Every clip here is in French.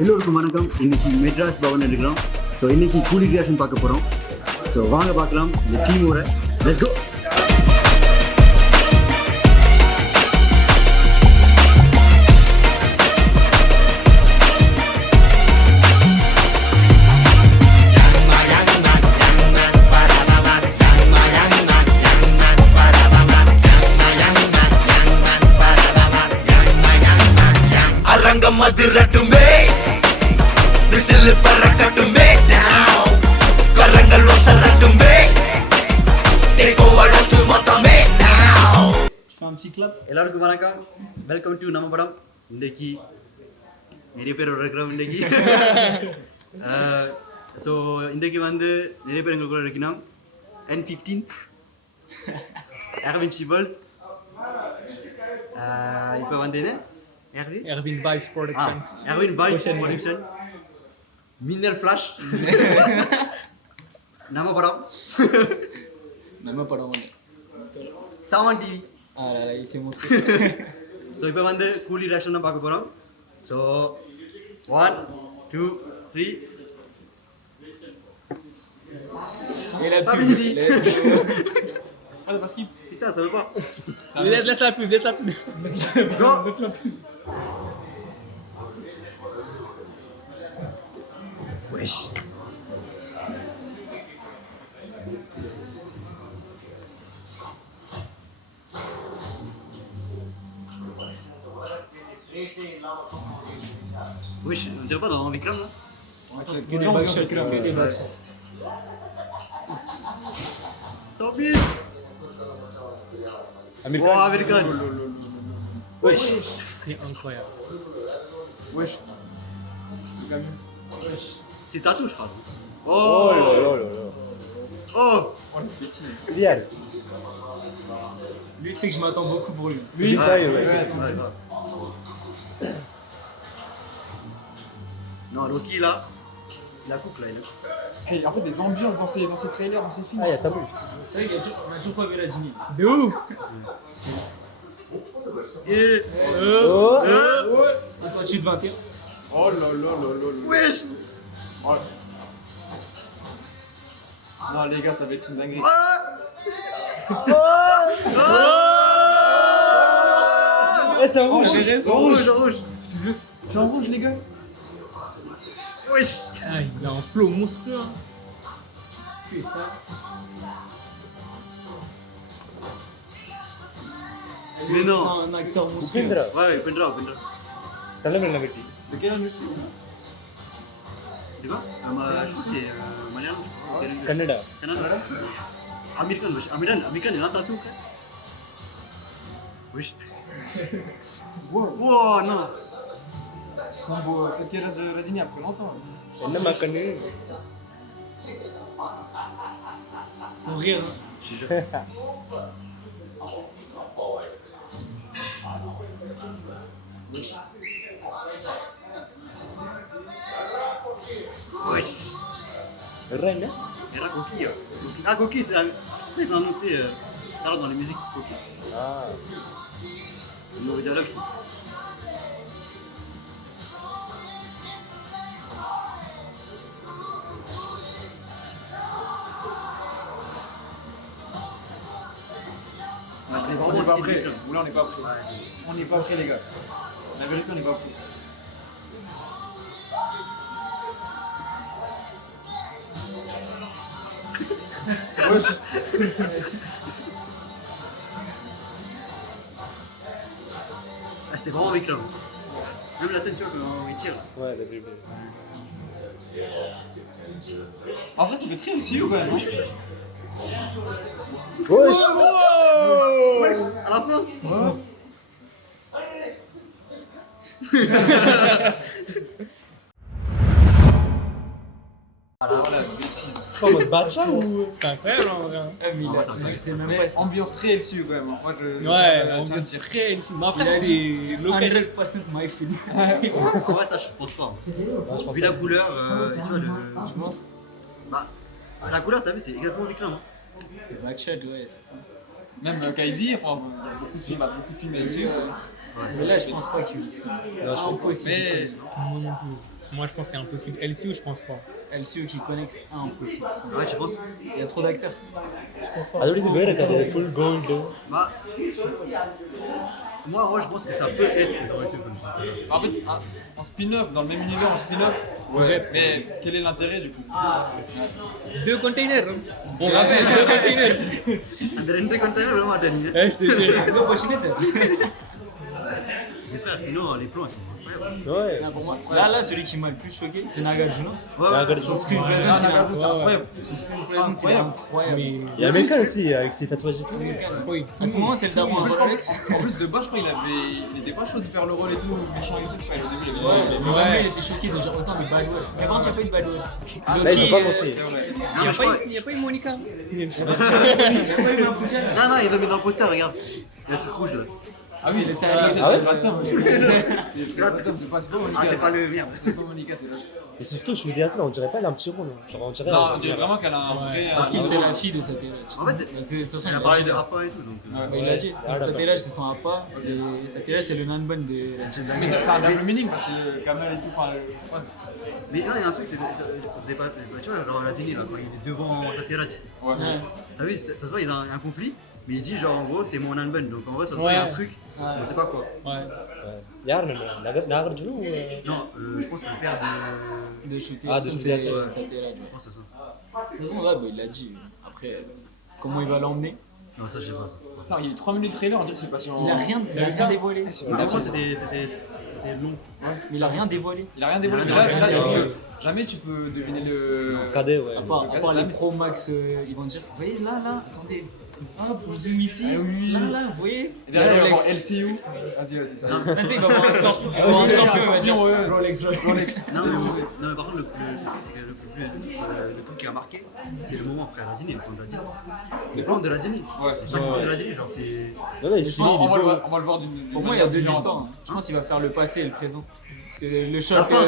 எல்லோருக்கும் வணக்கம். இன்னைக்கு மெட்ராஸ் பவன் எடுக்கிறோம். ஸோ இன்னைக்கு கூலி கிரியேஷன் பார்க்க போகிறோம். ஸோ வாங்க பார்க்கலாம் இந்த டீமோட. Let's go. அரங்கம் அதிரட்டுமே, விசில் பறக்கட்டுமே, கரங்கள் ஒசரட்டுமே, டேக் ஓவர் ஒட்டுமொத்தமே now. எல்லாருக்கும் வணக்கம். வெல்கம் டு நம்ம படம். இன்னைக்கு நிறைய பேர் இருக்கிறோம் இன்னைக்கு. ஸோ இன்றைக்கு வந்து நிறைய பேர் எங்களுக்குள்ள இருக்கணும். N15 Erwin Schiebold. இப்போ வந்து என்ன Erwin Vibes Production. Erwin Vibes Production. Mineral Flash. நம்ம படம். நம்ம படம் வந்து சாவன் டிவி. இசை மூர்த்தி. ஸோ இப்போ வந்து கூலி ரேஷன் தான் பார்க்க போகிறோம். ஸோ 1 2 3. Allez, parce qu'il... Putain, ça veut pas. Laisse la pub, laisse la pub. Go. Laisse la pub. Wesh. Wesh, on dirait pas dans Vikram là? So bien. Oh, American. Wesh. C'est incroyable. Wesh. C'est tatou, je crois. Oh là là là là. Oh. Idéal. Lui, tu sais que je m'attends beaucoup pour lui. Lui, Non, Loki là, il a coupe là, il a coupe. Hey, en fait, des ambiances dans ces trailers, dans ces films. Ah, y'a tabou. C'est vrai qu'on a toujours pas vu la Ginny. De ouf. Et. C'est 28-21. Oh là là là là. Wesh. Oh. Non, les gars, ça va être une dinguerie. Eh, c'est en rouge. C'est en rouge, en rouge. C'est en rouge, les gars. Wesh. Ah, il a un flow monstrueux. Hein. Putain. Mais non. C'est un acteur monstrueux. Upendra. Ouais, Pendra. Talamerla Vetti. De quel année? Tu vois je pense que c'est Malayalam. Kannada. Kannada. American, wesh. American, il a un tatou, frère. Wesh. Wow, non. Non, bon, cette tirage de Radini après longtemps. Son rire. Hein. Je te jure. Wesh. Reine. Era Koki. Ah, Koki, c'est ils ont annoncé tout à l'heure dans les musiques Koki. Ah. Le nouveau dialogue, je trouve. Ouais, c'est On vraiment n'est pas style prêt. Vikram. Oula, on n'est pas prêt. On n'est pas prêt, les gars. La vérité, on n'est pas prêt. Ah, c'est vraiment Vikram. Même la scène, tu vois, quand il tire là. Ouais, la vérité. En vrai, ça fait très MCU quand même. Wesh. Wesh, à la fin. Voilà, bêtise. C'est pas en mode batcha ou... C'est incroyable en vrai. C'est même pas ambiance très LCU quand même. Moi, je Ouais, tiens à ambiance dire. très LC. Mais Il après, a dit, c'est it's local. 100% my film. En vrai, ça, je pense pas. Vu la couleur, tu vois, Je pense. bah, la couleur, t'as vu, c'est exactement Vikram. Hein. Backshot, ouais, c'est tout. Même Kaidi, enfin, il y a beaucoup de films LCU. Mais là, je pense pas qu'il vise comme ça. Non, je pense pas. Impossible. Mais Moi non plus. Moi, je pense que c'est impossible. LCU, je pense pas. LCU qui connecte, c'est impossible. Ouais, je pense. Il y a trop d'acteurs. Adolé de Beer était full gold. Bah, moi, je pense que ça peut être une correction comme ça. En fait, en spin-off, dans le même univers, en spin-off. Ouais. Mais quel est l'intérêt du coup? Deux containers. On rappelle, deux containers. Ada rente container belum ada nih. Eh, je te jure. Deux prochaines. Mais frère, sinon les plans ils sont incroyables. Ouais. Pour moi, là, celui qui m'a le plus choqué, c'est Nagarjuna. Ouais, Nagarjuna. Son screen Ah, presence, il est Nagarjuna, c'est incroyable. incroyable. Son screen presence, il est incroyable. Mais Il y a American aussi avec ses tatouages et tout. oui, À tout moment, c'est le daron En à plus, Rolex. en plus, de base, je crois il était pas chaud de faire le rôle et tout, méchant et tout. Enfin, au début, il avait Ouais, mais Ouais. vraiment, il était choqué de dire autant de Bad Wars. Mais par contre, il n'y a pas eu de Bad Wars. Là, ils ont pas montré. C'est vrai. Non, mais je crois- il n'y a pas eu Monica. Il n'y a pas eu Mapuja. non, ils ont mis dans le poster, regarde. Il y a un truc rouge là. Ah oui, le c'est salarié. c'est Ah ouais le Latin. C'est le Latin, c'est pas Monica. Ah, c'est pas le merde. C'est pas Monica, c'est Latin. Et surtout, je vous dis à ça, on dirait pas elle a un petit rôle. Genre, on dirait. Non, on dirait vraiment qu'elle a un vrai. Parce qu'il un- c'est la fille de Satellage. En fait, De toute façon, elle a il parlé dit. de Appa et tout donc. Il l'a dit. Ah, d'accord. Satellage, c'est son APA. Et Satellage, c'est le non-bon de. Mais ça a un double meaning parce que Kamel et tout. Enfin, ouais. Mais là, il y a un truc, c'est que vous avez pas. Tu vois, genre la télé là, quand il est devant Tateraj. Ouais. Ouais. T'as vu, ça se voit, il y a un conflit, mais il dit genre en gros, c'est mon Anban. Donc en vrai, ça se voit, il y a un Ouais. truc, Ouais. on sait pas quoi. Ouais. Yarn, Nagarjuna ou. Non, je pense que le père de. De shooter. Ah, de c'est shooter Hassan. Satellage. Je pense que c'est ça. De toute façon, là, il l'a dit. Après, comment il va l'emmener? Non, ça, je sais pas ça. Non, il y a eu 3 minutes de trailer, on dirait que c'est pas sur. Il a rien dévoilé. Mais après, c'était long. Mais il a rien dévoilé. Il a rien dévoilé. Il a rien Là, dévoilé. jamais tu peux deviner le. Cadet, ouais. À part les Pro Max, ils vont dire, vous voyez, là, attendez. Hop, on zoom ici. Ah oui. Là, vous voyez. Et derrière, il va y avoir Rolex. LCU. Vas-y, c'est ça. Tu sais, il va voir un scorpion. Il va voir un scorpion, il va dire ouais. Rolex. Rolex. Non, mais par contre, le truc, c'est que le truc qui a marqué, c'est le moment après Radini, le plan de Radini. Le plan de Radini. Ouais. Chaque plan de Radini, genre, c'est. Non, non, il se On va le voir d'une. Pour moi, il y a deux histoires. Hein. Je pense qu'il va faire le passé et le présent. Parce que le choc Par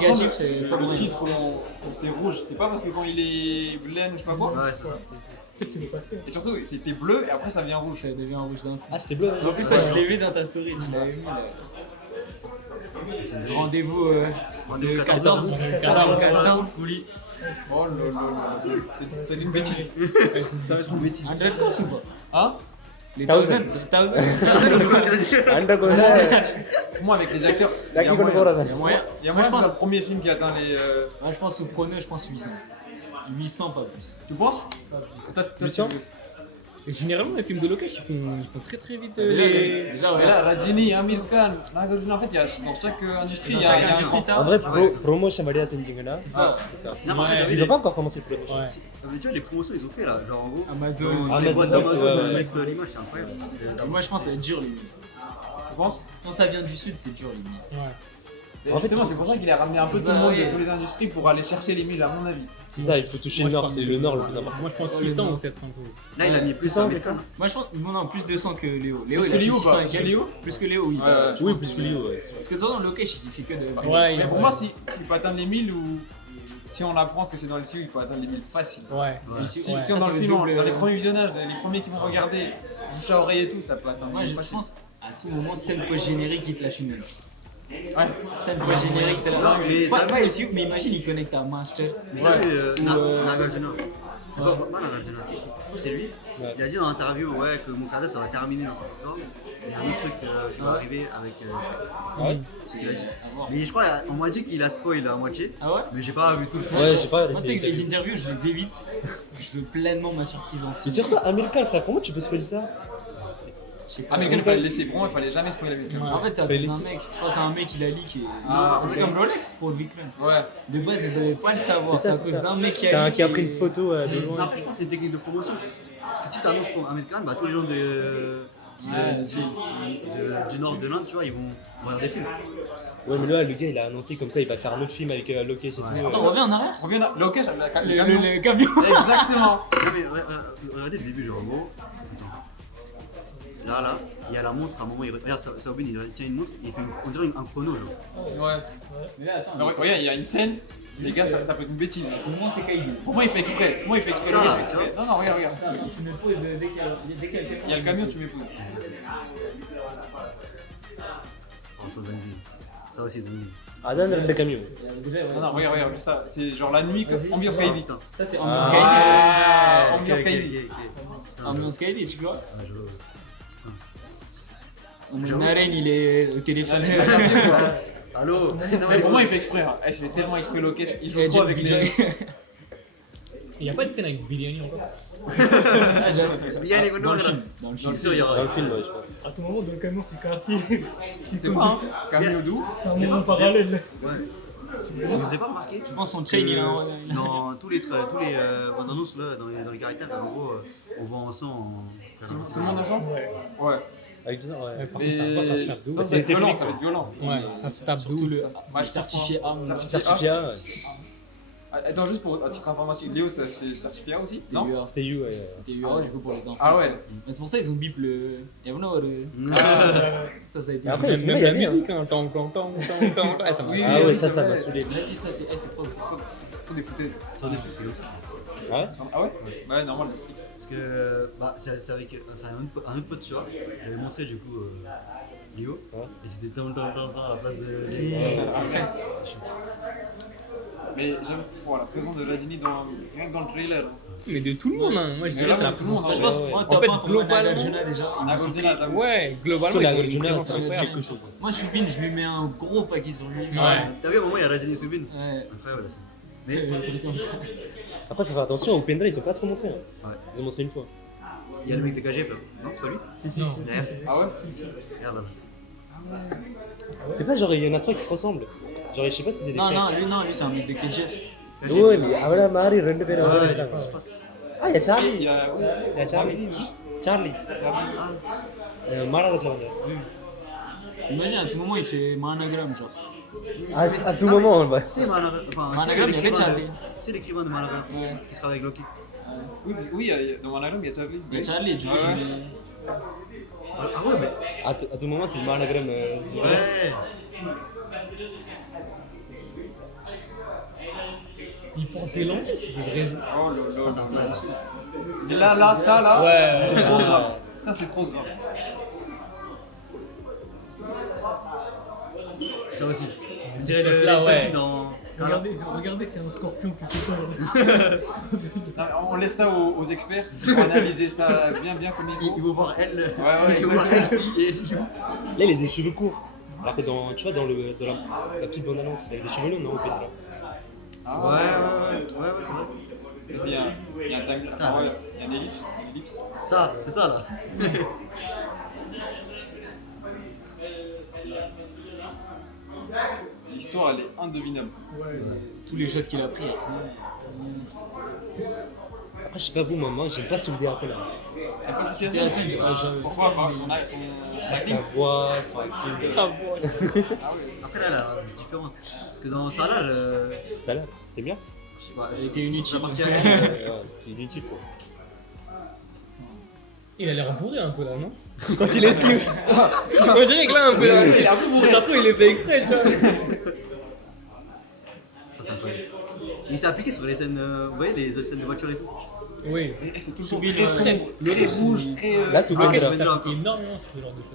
négatif, contre, c'est pas le pour rien. titre où c'est rouge, c'est pas parce que quand il est bleu ou je sais pas quoi. Ouais, c'est ça. Peut-être c'est le passé. Et surtout, c'était bleu et après ça devient rouge. Ça devient rouge d'un coup. Ah, c'était bleu. En plus, toi, je l'ai vu dans ta story. Tu l'avais mis là. Rendez-vous Rendez-vous le 14. 14. Folie. Oh là, c'est une bêtise. Ça va être une bêtise. 100 courses ou pas? Hein? Les 1000. Thousand. 1000. Undergona. Pour moi, avec les acteurs, il y Là, a qui moyen. connaît Il y a moyen. Il y a Moi, moyen je que pense. c'est le premier film qui atteint les. Moi, je pense sous Prono, je pense 800. 800, pas plus. Tu penses? Toi, 800? Généralement, les films de Lokesh, ils font très très vite Déjà, les. déjà, Mais regarde. là, Rajini, Amir Khan, Nagarjuna, en fait, il y a, dans chaque industrie, Dans il y a chaque un industrie, grand. t'as- En vrai, promotion Maria Sendingana. C'est ça. C'est ça. Non, parce que t'as vu Ils ont pas encore commencé le promotion. Ouais. mais tu vois, les promotions, ils ont fait là. Genre en gros. Amazon. Dans les Amazon, boîtes d'Amazon, ouais, le ouais. mec de l'image, c'est incroyable. Moi, je pense que ça va être dur, limite. Tu penses? Quand ça vient du sud, c'est dur, limite. Ouais. Mais En fait, justement, c'est pour ça qu'il a ramené un peu c'est tout le ça, monde oui. de toutes les industries pour aller chercher les 1000, à mon avis. C'est ça, il faut toucher Moi, le je nord, pense c'est que- le nord le plus important. Moi, je pense Sur 600 les ou 700 euros. Là, il a mis plus ça, un mais médecin. Moi, je pense, non, plus 200 que Léo. Léo, Plus il que a fait Léo ou 600 pas? et Plus que quelques. Léo? Plus que Léo, oui. Ouais, ouais. Oui, plus que Lio, ouais. Parce que dans le Lokesh, il fait que de. Ouais, il Mais a- pour moi, s'il peut atteindre les 1000 ou si on apprend que c'est dans le ciel, il peut atteindre les 1000 facile. Ouais. Si, Si, Ouais. si on ça dans le va film, double, dans les premiers visionnages, les premiers qui vont regarder, bouche à oreille et tout, ça peut atteindre Moi, les je 1000 facile. pense, à tout moment, scène post-générique, il te lâche une heure. Ouais. Scène post-générique, c'est Non, là. mais Pas t'as vu- LCU, mais imagine, il connecte à Master. Mais t'as vu Ou, Nagarjuna? Tu vois, pas Nagarjuna. C'est lui. Ouais. Il a dit dans l'interview ouais, que mon cadet ça va terminer dans cette histoire. Il y a un autre truc qui va arriver avec. Ouais. Ce qu'il a dit. Mais je crois, on m'a dit qu'il a spoil à moitié. Ah ouais? Mais j'ai pas vu tout le truc. Ouais, j'ai pas. Moi, tu sais que les interviews, je les évite. Je veux pleinement ma surprise en C'est film. surtout American, frère, comment tu peux spoiler ça? Je sais pas. American, il fallait le laisser. Pour moi, il fallait jamais spoiler American. En fait, c'est à cause d'un mec. Je crois que c'est un mec qui l'a leak. Ah, C'est ouais. comme Rolex pour le Vikram. Ouais. De base, il devait pas le savoir. C'est à cause d'un mec qui C'est a un leak qui a pris et- une photo de Mais loin. après, je pense que c'est une technique de promotion. Parce que si tu annonces pour American, bah, tous les gens du nord de l'Inde, tu vois, ils vont voir des films. Ouais, mais là, le gars, il a annoncé comme quoi il va faire un autre film avec Lokesh et tout. Attends, reviens en arrière. Reviens là. Le cache, le camion. Le camion. Exactement. Non, mais regardez le début, genre en gros. Attends. Là, il y a la montre, à un moment, regarde, Saobin, il tient une montre, il fait on dirait un chrono, genre. Ouais. Mais là, attends. Alors, regarde, il y a une scène. Les gars, ça peut être une bêtise. Tout le monde c'est Kaïdou. Pour moi, il fait exprès. Pour moi, il fait exprès. Ça, Le gars, il fait tu exprès. Non, non, regarde, regarde. Tu me poses dès qu'elle fait. Il y a le camion, tu m'épouses. Oh, Saobin. Ça aussi, oui. Adan de camion. Non, non, regarde, juste ça. C'est genre la nuit, ambiance Kaidi. Putain. Ça, c'est ambiance Kaidi. Ah, ambiance Ok, Kaidi. ok, ok. Putain, Ambiance Kaidi, tu vois. Ah, je vois. Putain. Mon arène, il est au téléphone. Allô. Non, Mais pour moi, il fait exprès. Hein. Eh, c'est tellement exprès loqué. Il joue trop avec les. Il n'y a pas de scène avec Biliani encore. Bien, les Dans le là. film. Dans le film. C'est sûr, il y Dans aura. le film, ouais, je pense. À tout moment, dans le camion, c'est Cartier. C'est pas, hein. Camille de ouf. C'est un moment parallèle. Ouais. Vous avez pas remarqué Je pense son chain, il a dans tous les bandes annonces là, dans les caractères, en gros, on voit en sang. Tout le monde ensemble Ouais. Ouais. Avec tout ça, ouais. Par contre, ça se voit, ça se tape de ouf. Ça va être violent, technique, ça va être violent. Ouais, ça se tape de Surtout ouf. le Ouais, je certifié A. Certifié A, ouais. Attends, juste pour un titre informatif, Léo, c'était certifié A aussi? Non? UA. C'était You, ouais. C'était UA du coup pour les enfants. Ah ouais. Mais c'est pour ça qu'ils ont bip le. Yavno, ça a été. Mais après, Même, c'est même vrai, la il y a musique, hein. Tang, tang, tang, tang, tang. Ouais, ça m'a Oui, Ah ouais, oui, ça, c'est ça vrai. m'a saoulé. Vas-y, ça c'est trop. C'est trop des foutaises. Sur des trucs, c'est comme ça. Ah ouais? Ah ouais? Ouais, normal, Netflix. Parce que bah, c'est avec un autre pote, tu vois. J'avais montré du coup Léo. Ouais. Et c'était tant à la place de. Après. Mais j'avoue, voilà, la présence de Ladini rien que dans le trailer. Mais de tout le monde, hein. Moi, je Mais dirais là, c'est la tout le monde, présence. Je pense ouais. moi, En top fait, 1 pour globalement- Nagarjuna déjà. il m'a Nagarjuna, surpris. t'as vu. Ouais, globalement, Surtout ils la ont une Arjuna, présence c'est incroyable. quelque chose. Moi, Shubin, je lui mets un gros paquet sur lui. Ouais. T'as vu, à un moment, il y a Rajini Soubin. Ouais. Incroyable la scène. Des Mais trucs comme ça. Après, faut faire attention, au pendrive, ils sont pas trop montrés. Hein. Ouais. Ils ont montré une fois. il y a le mec de KGF là. Non, c'est pas lui. Non. Regarde, Ah ouais? regarde là. C'est pas genre, il y en a trois qui se ressemblent. Genre, je sais pas si c'est des Non, frères. non, lui c'est un mec de KGF. Ouais, mais voilà, Marie, rendu Ouais, பேரும் ouais, இருக்காங்க. je crois. Ah, il y a Il Charlie. y a. Il y a Charlie. Charlie. Ah, மாநகரத்துல வந்து. Imagine à tout moment il fait Managram genre. À tout moment, on va. c'est Managram. Enfin, Managram, il y avait Charlie. c'est l'écrivain de Managram Ouais. qui travaille avec Loki. Oui, dans mon album, il y a Charlie. Il y a Charlie, du coup, Ouais, je ouais. mets- Ah ouais, mais. À tout moment, c'est le Managram. Ouais. Il porte des lentilles, c'est vrai. Oh là. Et là, ça, là. Ouais, C'est trop grave. Ça, c'est trop grave. Ça aussi. On dirait le Là, ouais. petit dans. Regardez, c'est un scorpion qui peut Non, on laisse ça aux experts pour analyser ça bien comme il Il faut. faut voir elle. Ouais, Il faut voir elle et Lyon. Là, il a des cheveux courts. Alors que tu vois, dans la petite bande-annonce, il avait des cheveux longs, non, au pédale. Ah, Ouais, c'est vrai. Il y a un time. Ah ouais, il y a un ellipse. Ça, c'est ça là. L'histoire, elle est indevinable. tous les shots qu'il a pris. Après, je sais pas vous, moi, j'aime pas soulever à ça là. T'as pas soutenu C'était la scène, j'ai Pourquoi pas son Sa voix, enfin, Après là, c'est différent. Parce que dans Salah, ça là, c'est bien. je sais pas. Il était inutile. La partie Ouais, aérienne. ouais, c'est inutile quoi. Il a l'air bourré un peu là, non? Quand il esquive. On dirait que là, un peu là. Il est un peu bourré. Ça se trouve, il est fait exprès, tu vois. Ça, c'est incroyable. Il s'est appliqué sur les scènes, vous voyez, les autres scènes de voiture et tout. Oui. Mais c'est tout le temps Subir, très sombre, très rouge, très. Là, c'est Ah, bien mais là. c'est Ça là, pique quoi. énormément sur ce genre de choses.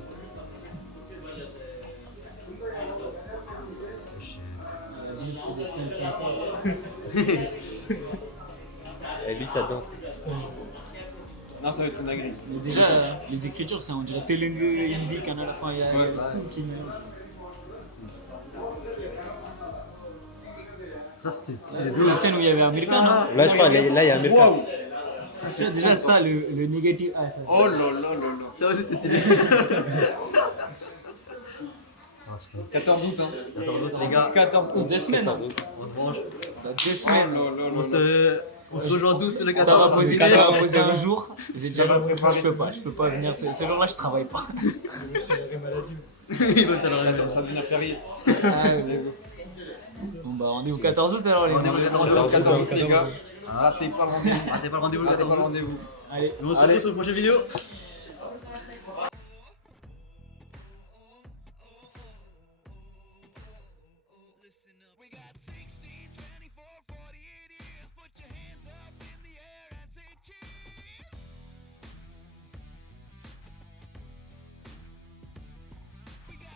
Et lui, ça danse. Non, ça va être une dinguerie. Mais déjà, les écritures, ça on dirait Telugu, Hindi, Kannada, enfin il y a Ouais. tout qui mélange. Ça, c'est les La scène où il y avait American, Ça, non? Là, je crois, là, il y a un mec. Waouh! Déjà ça, le négatif. Ah, ça. Oh là là là là. Ça aussi, c'était stylé. Ah putain. 14 août, hein. Attends, les autres, les gars, 14 août. 2 semaines, hein. on se branche. Dans 2 Oh semaines. là là On là là. se rejoint tous le Ça va 14. poser, c'est ça va 14, poser un hein. jour. J'ai dit, va non, préparer. je peux pas venir. Ce jour-là, je travaille pas. Il va te le Attends, ça va devenir férié. Ah, Let's go. Bon bah on est au 14 août alors les Rendez-vous le gars. 14 août. 14 août, les gars. Ratez pas le rendez-vous. Ratez pas le rendez-vous le Ratez pas 14 le août. rendez-vous. Allez, Et on se retrouve sur une prochaine vidéo.